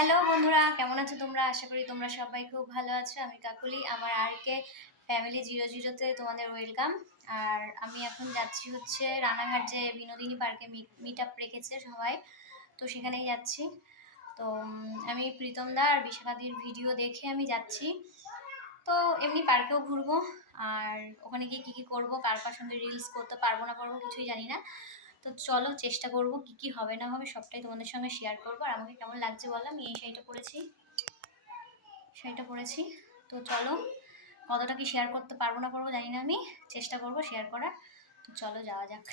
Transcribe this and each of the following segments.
Hello বন্ধুরা, কেমন আছো তোমরা? আশা করি তোমরা সবাই খুব ভালো আছো। আমি কাকুলি, আমার আর কে ফ্যামিলি জিরো জিরোতে তোমাদের ওয়েলকাম আর আমি এখন যাচ্ছি হচ্ছে রানাঘাট যে বিনোদিনী পার্কে মিট আপ রেখেছে সবাই। তো সেখানেই যাচ্ছি। তো আমি প্রীতম দা আর বিশাখাদির ভিডিও দেখে আমি যাচ্ছি। তো এমনি পার্কেও ঘুরবো। আর ওখানে গিয়ে কী কী করব, কার কার সঙ্গে রিলস করতে পারব না পারব কিছুই জানি না। তো চলো চেষ্টা করব কি কি হবে না হবে সবটাই তোমাদের সঙ্গে শেয়ার করব। আর আমাকে কেমন লাগছে বলো? আমি এই শাড়িটা পরেছি। শাড়িটা পরেছি। তো চলো, কতটা কি শেয়ার করতে পারব না পারব জানি না আমি। চেষ্টা করব শেয়ার করার। তো চলো যাওয়া যাক।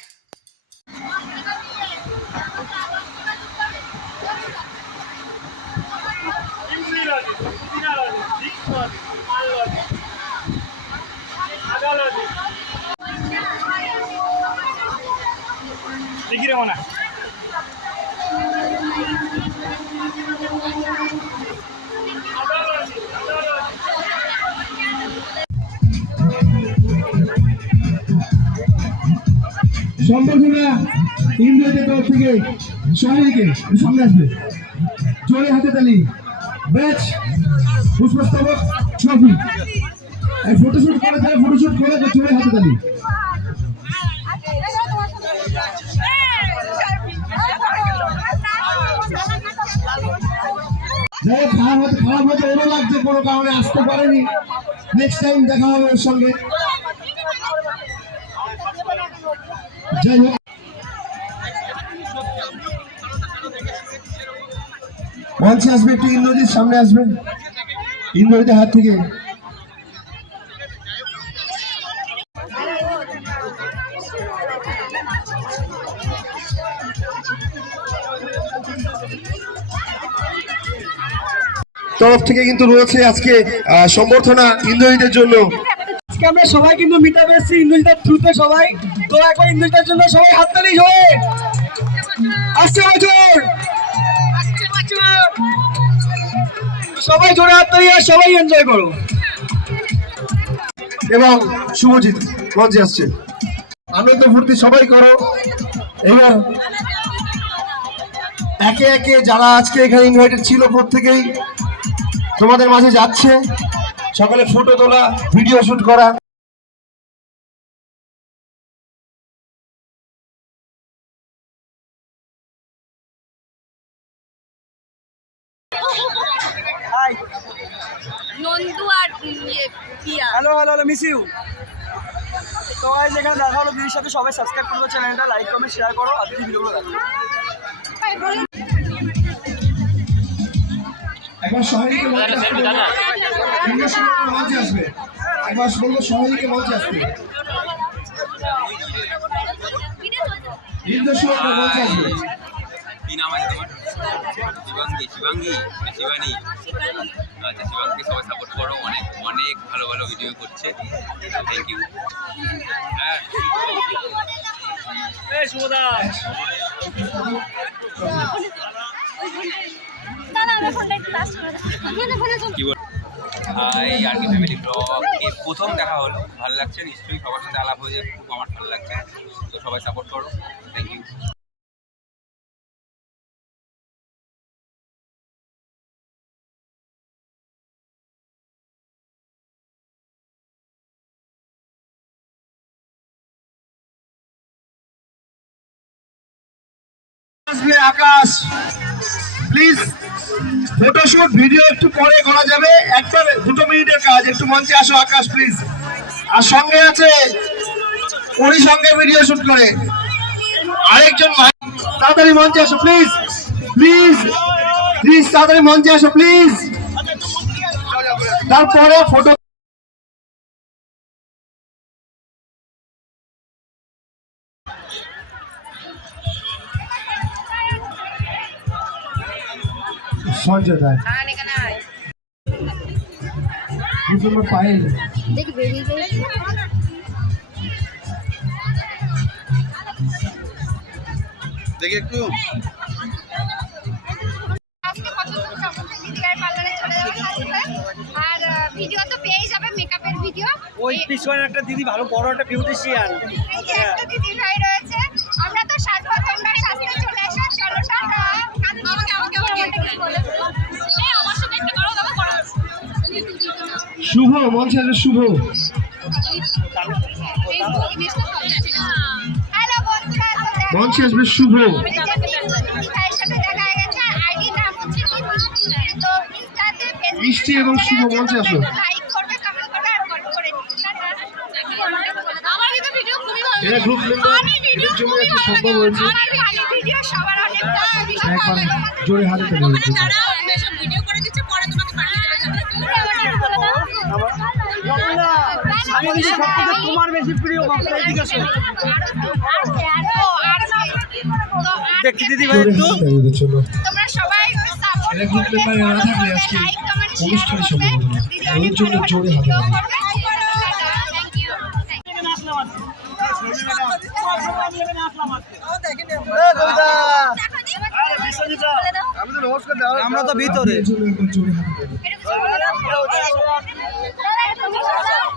রে মনে সম্বর্ধনা ইন্দ্রদের তরফ থেকে সবাইকে সামনে আসবে। জোরে হাতে তালি। ব্যাচ, পুষ্পস্তবক, ট্রফি। ফটোশুট করে, তাহলে ফটোশুট করে জোরে হাতে তালি। হোক, খারাপ হতে খারাপ হতে ওরও লাগছে কোনো কারণে আসতে পারেনি। নেক্সট টাইম দেখা হবে ওর সঙ্গে। যাই হোক। মঞ্চে আসবে একটু ইন্দ্রজিৎ সামনে আসবে। ইন্দ্রজিতের হাত থেকে। তরফ থেকে কিন্তু রয়েছে আজকে আহ, সম্বর্ধনা ইন্দ্রজিতের জন্য। আজকে আমরা সবাই কিন্তু মিট আপ এসেছি ইন্দ্রজিতের থ্রুতে সবাই। তো একবার ইন্দ্রজিতের জন্য সবাই হাততালি আসছে বছর। সবাই জোরে হাততালি আর সবাই এনজয় করো। এবং শুভজিৎ মঞ্চে আসছে। আনন্দ ফুর্তি সবাই করো। এবার একে একে যারা আজকে এখানে ইনভাইটেড ছিল প্রত্যেকেই তোমাদের মাঝে যাচ্ছে। সকালে ফটো তোলা ভিডিও শুট করা। নন্দু আর Piya hello hello hello miss you তো গাইজ এখানে দেখা হলো দিদির সাথে সবাই সাবস্ক্রাইব করবে চ্যানেলটা লাইক কমেন্ট শেয়ার করো আর দিদি ভিডিওগুলো দেখো। একবার সহায়িকা মঞ্চে আসবে। ইন্দ্রসুমন মঞ্চে আসবে। একবার বলব সহায়িকা মঞ্চে আসবে। ইন্দ্রসুমন মঞ্চে আসবে। কি নাম আছে তোমার? শিবাঙ্গী শিবাঙ্গী শিবানী। আচ্ছা শিবাঙ্গীকে সবাই সাপোর্ট করো। অনেক অনেক ভালো ভালো ভিডিও করছে। থ্যাংক ইউ হ্যাঁ। শুভদা। হাই ফ্যামিলি ব্লগ এ প্রথম দেখা হলো। ভালো লাগছে, নিশ্চয়ই সবার সাথে আলাপ হয়ে খুব আমার ভালো লাগছে। তো সবাই সাপোর্ট করো। Thank you Akash. Please photoshoot video একটু পরে করা যাবে। একবার দুটো মিনিটের কাজ, একটু মঞ্চে আসো, আকাশ প্লিজ আর সঙ্গে আছে ওরই সঙ্গে ভিডিও শুট করে। আরেকজন তাড়াতাড়ি মঞ্চে আসো প্লিজ প্লিজ প্লিজ তাড়াতাড়ি মঞ্চে আসো প্লিজ তারপরে ফটো সঞ্জয় পায়েল। দেখি একটু। আর ভিডিও তো পেয়েই যাবে মেকআপের ভিডিও ওই পিছনে একটা দিদি ভালো বড় একটা বিউটিশিয়ান দিদি ভাই রয়েছে গ্রুপ মেম্বার জন্য একটা সম্ভব হয়েছে। আমার ভালো ভিডিও সবার অনেক ভালো ভিডিও একবার জোরে হাতে তোমার বেশি প্রিয় এদিকে দেখি দিদি ভাই একটু। সবাই করবে, করবে। দিদি অনেক ভালো জোরে হাতে. আমরা তো ভিতরে।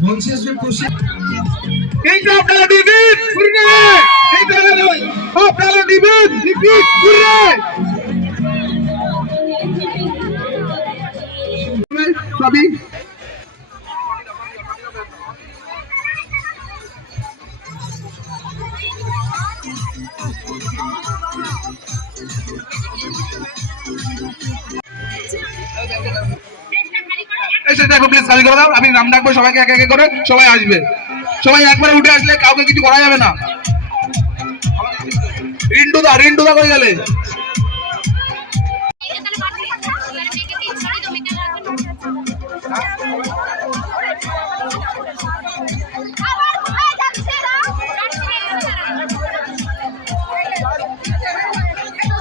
মঞ্চে আসবে প্রসেন এইটা আপনারা দিবেন নয় আপনারা সবই এসে দেখো প্লিজ খালি করে দাও। আমি নাম ডাকবো সবাইকে এক এক করে সবাই আসবে। সবাই একবারে উঠে আসলে কাউকে কিছু করা যাবে না। রিন্টু দা রিন্টু দা কই গেলে?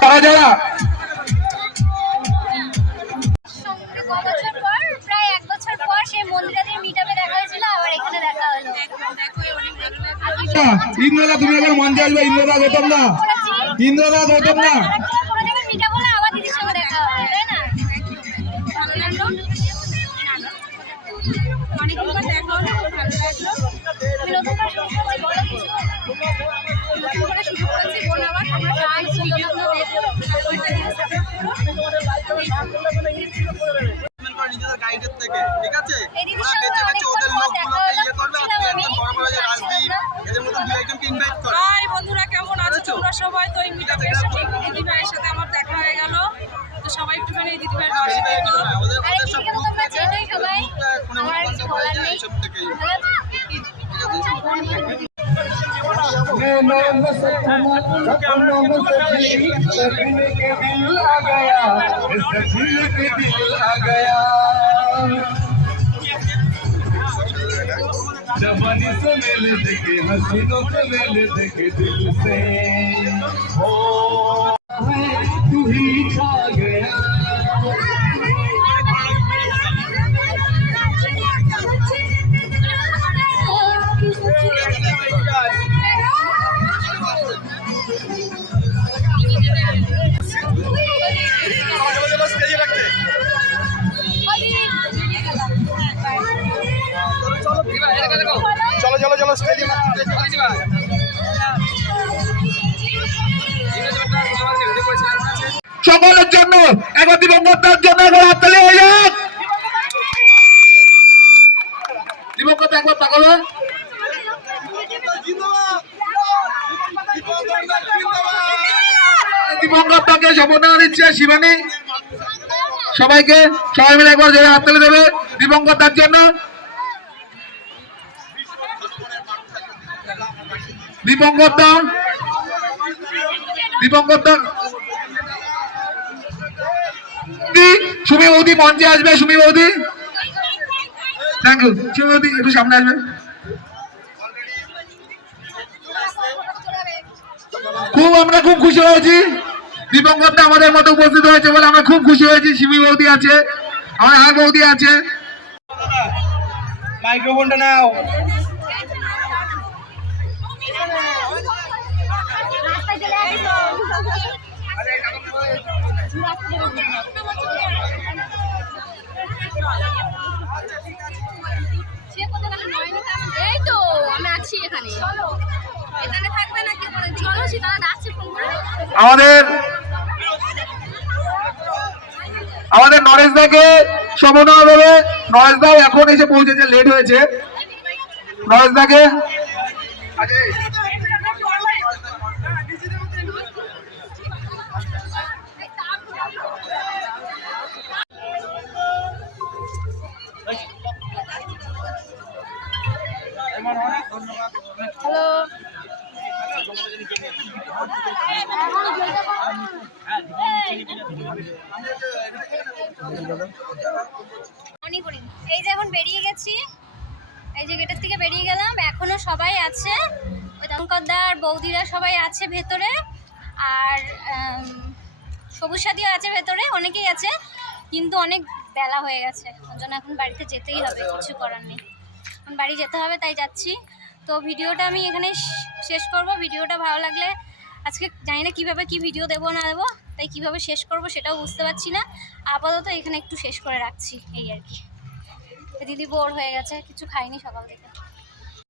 তারা যারা ইন্দ্রদা তুমি একবার মঞ্চে আসবে ইন্দ্রদা গৌতম না আছো? जवानी से मेले देखे हसीनों से मेले देखे दिल से हो तू ही छा गया সকলের জন্য, একবার দিবঙ্গতার জন্য একবার হাততালি হয়ে যাক। দিবঙ্গত একবার তাকালো দিবঙ্গতাকে দিচ্ছে শিবানী। সবাইকে, সবাই মিলে একবার জোরে হাততালি দেবে। দিবঙ্গতার জন্য দিবঙ্গত দিবঙ্গত সুমি বৌদি মঞ্চে আসবে সুমি বৌদি থ্যাংক ইউ সুমি বৌদি একটু সামনে আসবে। খুব আমরা খুব খুশি হয়েছি। দীপঙ্কর দা আমাদের মতো উপস্থিত হয়েছে বলে আমরা খুব খুশি হয়েছি। সিমি বৌদি আছে, আমার আর বৌদি আছে। মাইক্রোফোনটা নাও। এই তো আমি আছি এখানে। এখানে থাকবে না কি করে। চলো আমাদের আমাদের নরেশ দাকে সমন্বয় দেবে। নরেশ দাও, এখন এসে পৌঁছেছে লেট হয়েছে। নরেশ দাকে করি এই যে এখন বেরিয়ে গেছি। এই যে গেটের থেকে বেরিয়ে গেলাম। এখনও সবাই আছে। ওই দঙ্করদার বৌদিরা সবাই আছে ভেতরে। আর সবুজ সাথীও আছে ভেতরে। অনেকেই আছে। কিন্তু অনেক বেলা হয়ে গেছে। ওই জন্য এখন বাড়িতে যেতেই হবে। কিছু করার নেই। এখন বাড়ি যেতে হবে, তাই যাচ্ছি। তো ভিডিওটা আমি এখানে শেষ করব। ভিডিওটা ভালো লাগলে আজকে জানি না কীভাবে কী ভিডিও দেবো না দেবো, তাই কীভাবে শেষ করব সেটাও বুঝতে পারছি না। আপাতত এখানে একটু শেষ করে রাখছি, এই আর কি। দিদি বোর হয়ে গেছে, কিছু খাইনি সকাল থেকে।